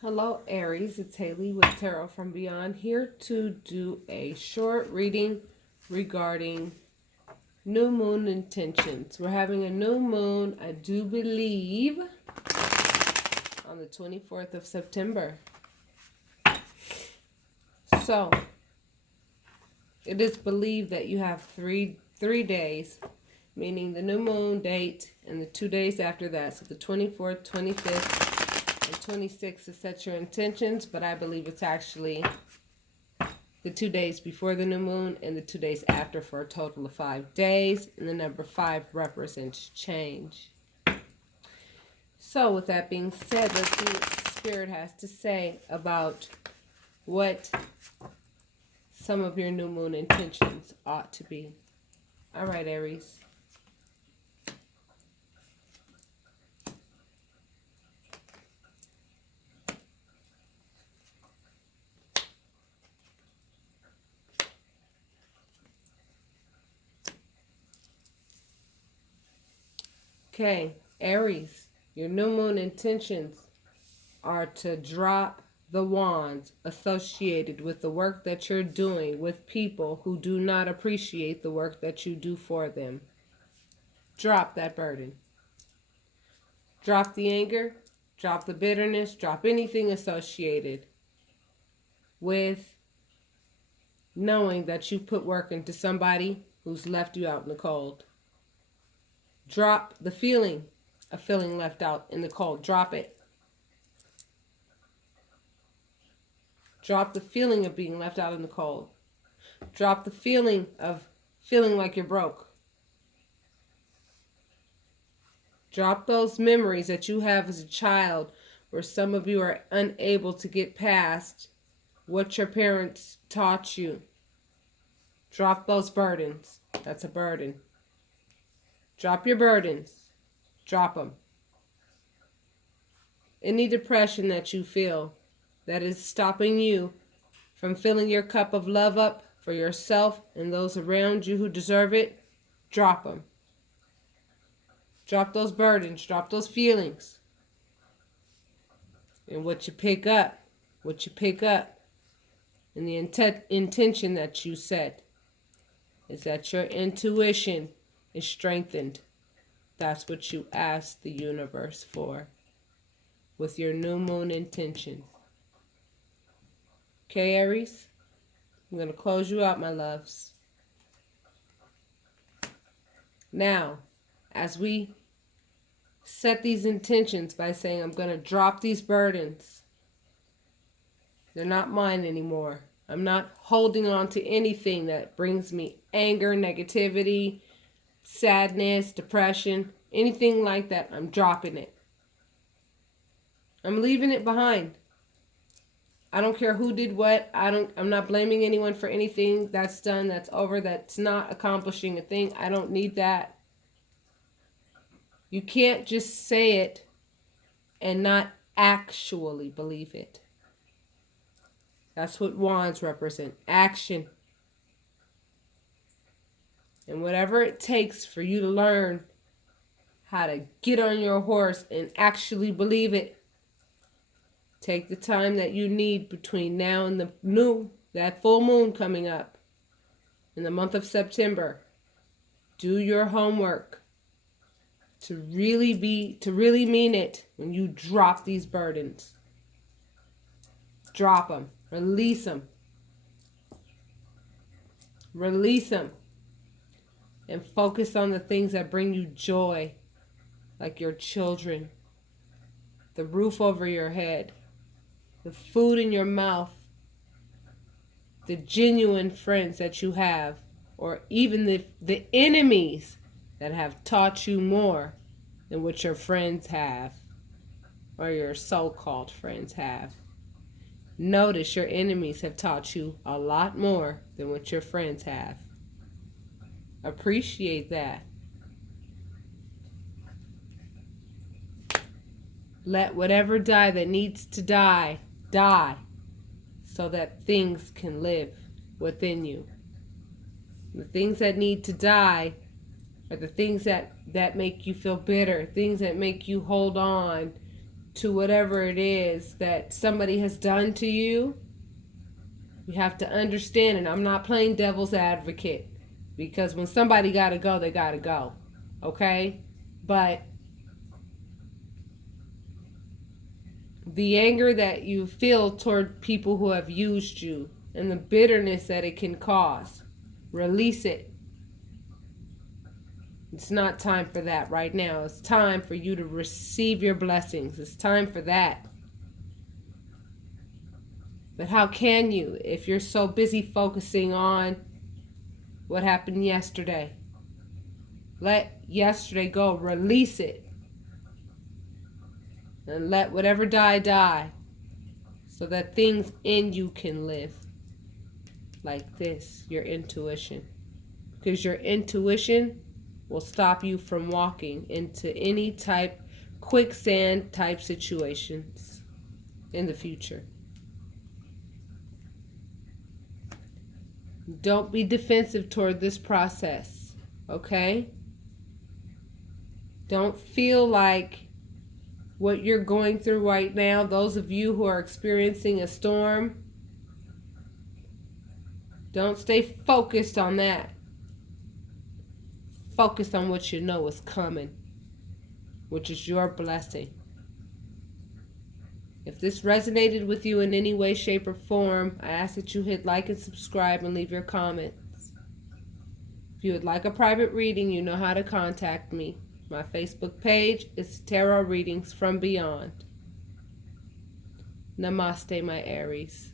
Hello, Aries. It's Haley with Tarot from Beyond, here to do a short reading regarding new moon intentions. We're having a new moon, I do believe, on the 24th of September. So, it is believed that you have three days, meaning the new moon date and the 2 days after that. So the 24th, 25th, and 26th to set your intentions, but I believe it's actually the 2 days before the new moon and the 2 days after, for a total of 5 days. And the number 5 represents change. So with that being said, let's see what Spirit has to say about what some of your new moon intentions ought to be. All right, Aries. Okay, Aries, your new moon intentions are to drop the wands associated with the work that you're doing with people who do not appreciate the work that you do for them. Drop that burden. Drop the anger, drop the bitterness, drop anything associated with knowing that you put work into somebody who's left you out in the cold. Drop the feeling of feeling left out in the cold. Drop it. Drop the feeling of being left out in the cold. Drop the feeling of feeling like you're broke. Drop those memories that you have as a child where some of you are unable to get past what your parents taught you. Drop those burdens. That's a burden. Drop your burdens. Drop them. Any depression that you feel that is stopping you from filling your cup of love up for yourself and those around you who deserve it, drop them. Drop those burdens. Drop those feelings. And what you pick up, and the intention that you set is that your intuition is strengthened. That's what you ask the universe for with your new moon intention. Okay, Aries? I'm going to close you out, my loves. Now, as we set these intentions by saying, I'm going to drop these burdens. They're not mine anymore. I'm not holding on to anything that brings me anger, negativity, sadness, depression, anything like that. I'm dropping it. I'm leaving it behind. I don't care who did what. I'm not blaming anyone for anything that's done, that's over, that's not accomplishing a thing. I don't need that. You can't just say it and not actually believe it. That's what wands represent. Action. And whatever it takes for you to learn how to get on your horse and actually believe it, take the time that you need between now and that full moon coming up in the month of September. Do your homework to really mean it when you drop these burdens. Drop them. Release them. Release them. And focus on the things that bring you joy, like your children, the roof over your head, the food in your mouth, the genuine friends that you have, or even the enemies that have taught you more than what your friends have, or your so-called friends have. Notice your enemies have taught you a lot more than what your friends have. Appreciate that. Let whatever die that needs to die, die, so that things can live within you. The things that need to die are the things that make you feel bitter, things that make you hold on to whatever it is that somebody has done to you, you have to understand, and I'm not playing devil's advocate, because when somebody gotta go, they gotta go. Okay? But the anger that you feel toward people who have used you and the bitterness that it can cause, release it. It's not time for that right now. It's time for you to receive your blessings. It's time for that. But how can you if you're so busy focusing on what happened yesterday? Let yesterday go. Release it. And let whatever die, die. So that things in you can live. Like this, your intuition. Because your intuition will stop you from walking into any type quicksand type situations in the future. Don't be defensive toward this process, okay? Don't feel like what you're going through right now, those of you who are experiencing a storm, don't stay focused on that. Focus on what you know is coming, which is your blessing. If this resonated with you in any way, shape, or form, I ask that you hit like and subscribe and leave your comments. If you would like a private reading, you know how to contact me. My Facebook page is Tarot Readings from Beyond. Namaste, my Aries.